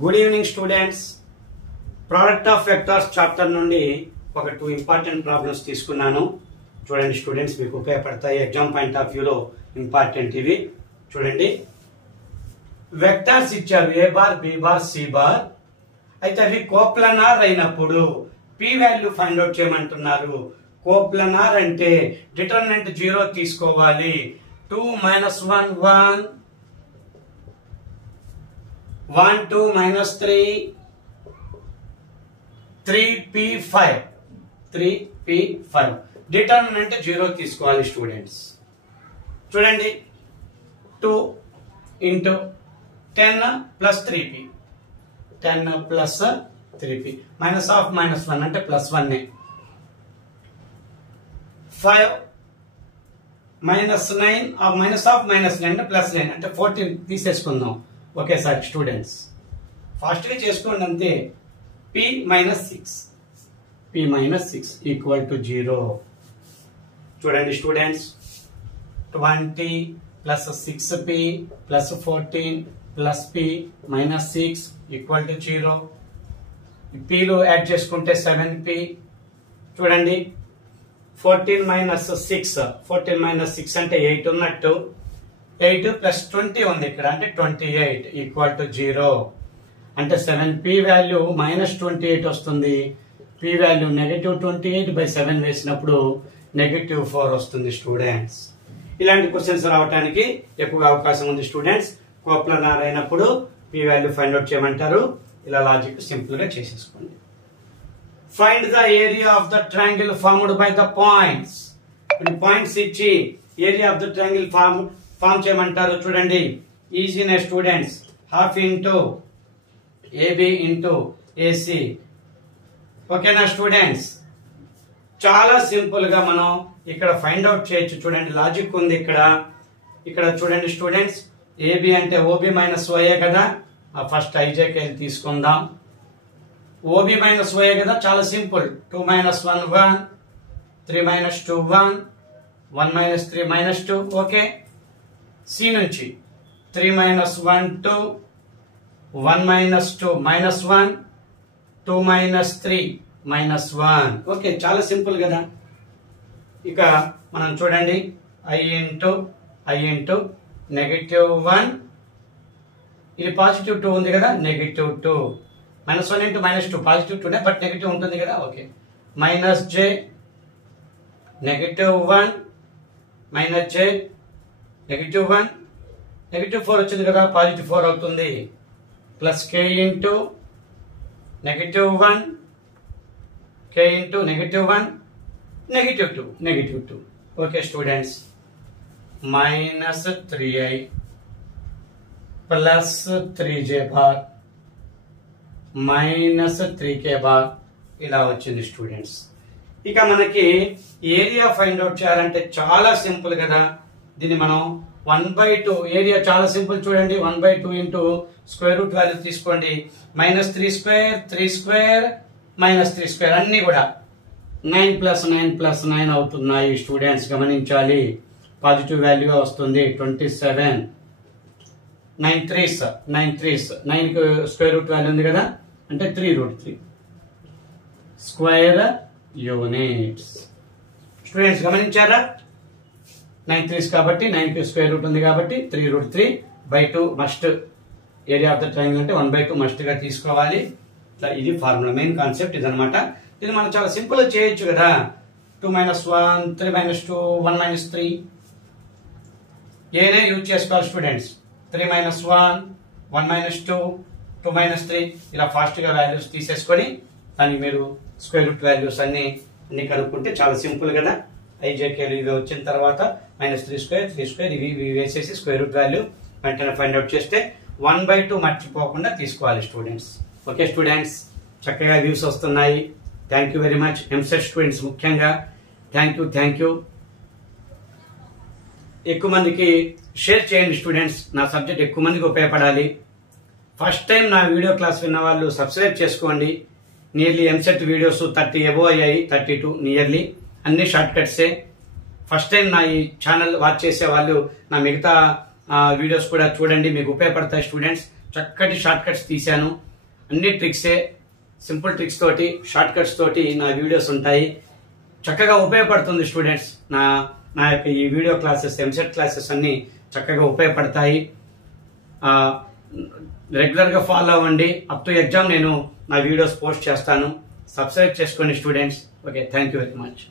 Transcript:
Good evening students. Product of vectors chapter నుండి ఒక 2 important problems తీసుకున్నాను. చూడండి స్టూడెంట్స్, మీకు ఉపయోగపడతాయి. ఎగ్జామ్ పాయింట్ ఆఫ్ వ్యూలో ఇంపార్టెంట్ ఇవి. చూడండి, వెక్టార్స్ ఇచ్చారు A bar, B bar, C bar. అయితే అవి కోప్లనార్ అయినప్పుడు పి వాల్యూ ఫైండ్ అవుట్ చేయమంటున్నారు. కోప్లనార్ అంటే డిటర్మినెంట్ 0 తీసుకోవాలి. 2 - 1 1, 1 2 - 3 3p5 3p5 డిటర్మినెంట్ 0 తీసుకోవాలి స్టూడెంట్స్. చూడండి, 2 × 10 + 3p 10 + 3p మైనస్ ఆఫ్ -1 అంటే +1 5 -9 మైనస్ ఆఫ్ -9 అంటే +9 అంటే 14 తీసేసుకుందాం ఒకేసారి. స్టూడెంట్స్ ఫాస్ట్ గా చేసుకోండి అంతే. p - 6 equal to 0. చూడండి students, 20 + 6p + 14 + p - 6 equal to 0. pలు యాడ్ చేసుకుంటే 7p. చూడండి, 14 - 6 అంటే 8 ఉన్నట్టు. 8 + 20 ఉంది ఇక్కడ అంటే 28 ఈక్వల్ టు 0. అంటే 7p వాల్యూ -28 వస్తుంది. p వాల్యూ -28/7 వేసినప్పుడు -4 వస్తుంది స్టూడెంట్స్. ఇలాంటి క్వశ్చన్స్ రావడానికి ఎక్కువ అవకాశం ఉంది స్టూడెంట్స్. కోప్లనార్ అయినప్పుడు p వాల్యూ ఫైండ్ అవుట్ చేయమంటారు. ఇలా లాజిక్ సింపుల్ గా చేసేసుకోండి. Find the area of the triangle formed by the points. Points ఇచ్చి area of the triangle form చేయమంటారు. చూడండి, ఈజీనే స్టూడెంట్స్. ½ × AB × AC. ఓకేనా స్టూడెంట్స్? చాలా సింపుల్ గా మనం ఇక్కడ ఫైండ్ అవుట్ చేయొచ్చు. చూడండి, లాజిక్ ఉంది ఇక్కడ చూడండి స్టూడెంట్స్. AB అంటే OB - OA కదా. ఫస్ట్ IJK తీసుకుందాం. OB - OA కదా, చాలా సింపుల్. 2 - 1 1, 3 - 2 1, 1 - 3 - 2. ఓకే, C నుంచి 3 - 1 2, 1 - 2 -1, 2 - 3 -1. ఓకే, చాలా సింపుల్ కదా. ఇక మనం చూడండి, I × -1, ఇది +2 ఉంది కదా, -2. -1 × -2 +2 బట్ నెగిటివ్ ఉంటుంది కదా. ఓకే, -j -1 -j -1 -4 వచ్చింది కదా, +4 అవుతుంది. +k × -1 k × -1 -2. Okay students, -3i + 3j bar -3k bar ఇలా వచ్చింది స్టూడెంట్స్. ఇక మనకి ఏరియా ఫైండ్ అవుట్ చేయాలంటే చాలా సింపుల్ కదా. దీన్ని మనం 1/2 ఏరియా చాలా సింపుల్. చూడండి, 1/2 × స్క్వేర్ రూట్ వాల్యూ తీసుకోండి. -3² 3² -3² అన్ని కూడా 9 + 9 + 9 అవుతున్నాయి స్టూడెంట్స్. గమనించాలి, పాజిటివ్ వాల్యూ వస్తుంది. 27 9 3s 9 కి స్క్వేర్ రూట్ వాల్యూ ఉంది కదా, అంటే 3√3 స్క్వేర్ యూనిట్స్. స్టూడెంట్స్ గమనించారా? 9 3s కాబట్టి 9 కి స్క్వేర్ రూట్ ఉంది కాబట్టి 3√3/2 must. Area of the triangle అంటే 1/2 మస్ట్ గా తీసుకోవాలి. ఇది ఫార్ములా, మెయిన్ కాన్సెప్ట్ ఇదనమాట. ఇది మనం చాలా సింపుల్ గా చేయొచ్చు కదా. 2 - 1 3 - 2 1 - 3 ఏనే యూజ్ చేసుకోవాలి స్టూడెంట్స్. 3 - 1 1 - 2 2 - 3 ఇలా ఫాస్ట్ గా వాల్యూస్ తీసేసుకొని దానికి మీరు స్క్వేర్ రూట్ వాల్యూస్ అన్ని కనుక్కుంటే చాలా సింపుల్ కదా. IJKలు ఇవి వచ్చిన తర్వాత -3² 3² ఇవి వేసేసి స్క్వేర్ రూట్ వాల్యూ వెంటనే ఫైండ్ అవుట్ చేస్తే 1/2 మర్చిపోకుండా తీసుకోవాలి స్టూడెంట్స్. ఓకే స్టూడెంట్స్, చక్కగా వ్యూస్ వస్తున్నాయి. Thank you very much. EAMCET students ముఖ్యంగా థ్యాంక్ యూ. ఎక్కువ మందికి షేర్ చేయండి స్టూడెంట్స్. నా సబ్జెక్ట్ ఎక్కువ మందికి ఉపయోగపడాలి. ఫస్ట్ టైం నా వీడియో క్లాస్ విన్న వాళ్ళు సబ్స్క్రైబ్ చేసుకోండి. నియర్లీ ఎంసెట్ వీడియోస్ 30 అబోవ్ అయ్యాయి, 32 నియర్లీ. అన్ని షార్ట్ కట్సే. ఫస్ట్ టైం నా ఈ ఛానల్ వాచ్ చేసే వాళ్ళు నా మిగతా వీడియోస్ కూడా చూడండి, మీకు ఉపయోగపడతాయి స్టూడెంట్స్. చక్కటి షార్ట్ కట్స్ తీశాను. అన్ని ట్రిక్సే, సింపుల్ ట్రిక్స్ తోటి, షార్ట్ కట్స్ తోటి నా వీడియోస్ ఉంటాయి. చక్కగా ఉపయోగపడుతుంది స్టూడెంట్స్. నా యొక్క ఈ వీడియో క్లాసెస్, ఎంసెట్ క్లాసెస్ అన్ని చక్కగా ఉపయోగపడతాయి. రెగ్యులర్గా ఫాలో అవ్వండి. అప్ టు ఎగ్జామ్ నేను నా వీడియోస్ పోస్ట్ చేస్తాను. సబ్స్క్రైబ్ చేసుకోండి students. Okay, thank you very much.